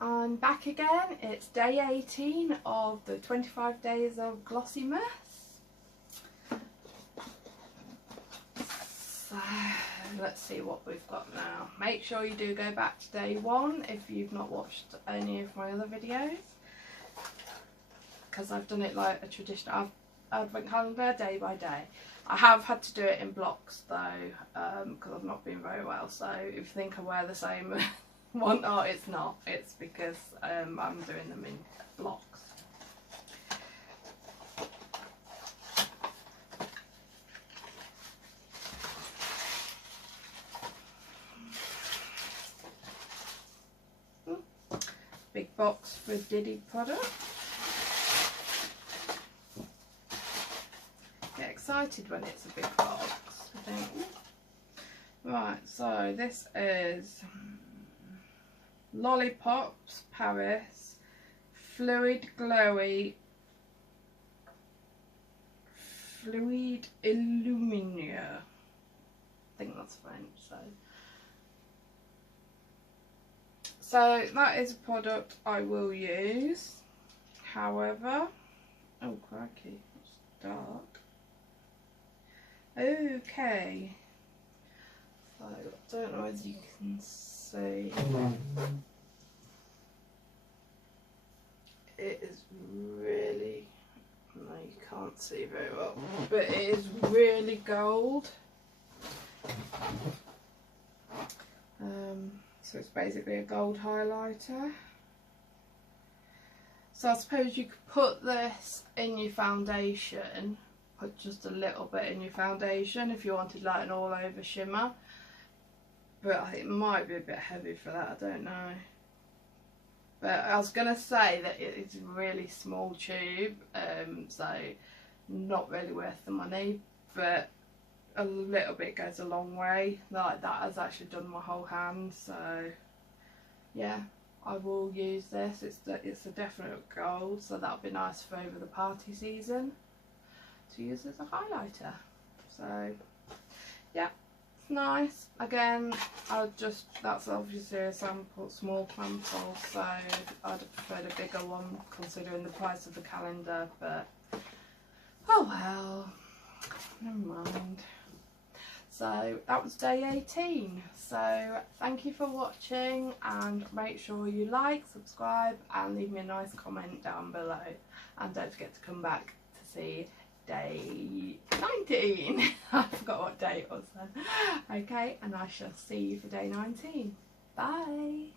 I'm back again. It's day 18 of the 25 days of GlossyBox. So let's see what we've got now. Make sure you do go back to day 1 if you've not watched any of my other videos, because I've done it like a traditional advent calendar, day by day. I have had to do it in blocks though, because I've not been very well, so if you think I wear the same one, oh, it's not. It's because I'm doing them in blocks. Big box for Diddy product. Get excited when it's a big box, I think. Right, so this is Lollipops Paris Fluid Illumina. I think that's French. So that is a product I will use. However, oh crikey, it's dark. Okay, so I don't know as you can see. It is really, no, you can't see very well, but it is really gold. So it's basically a gold highlighter. So I suppose you could put this in your foundation, put just a little bit in your foundation if you wanted like an all over shimmer, but I think it might be a bit heavy for that, I don't know. But I was going to say that it's a really small tube, so not really worth the money, but a little bit goes a long way. Like that has actually done my whole hand, so yeah, I will use this. It's a definite gold, so that'll be nice for over the party season to use as a highlighter. So yeah, it's nice. Again, that's obviously a sample, small sample, so I'd have preferred a bigger one considering the price of the calendar, but oh well, never mind. So that was day 18. So thank you for watching, and make sure you like, subscribe and leave me a nice comment down below, and don't forget to come back to see day 19. I forgot what day it was then. Okay, and I shall see you for day 19. Bye.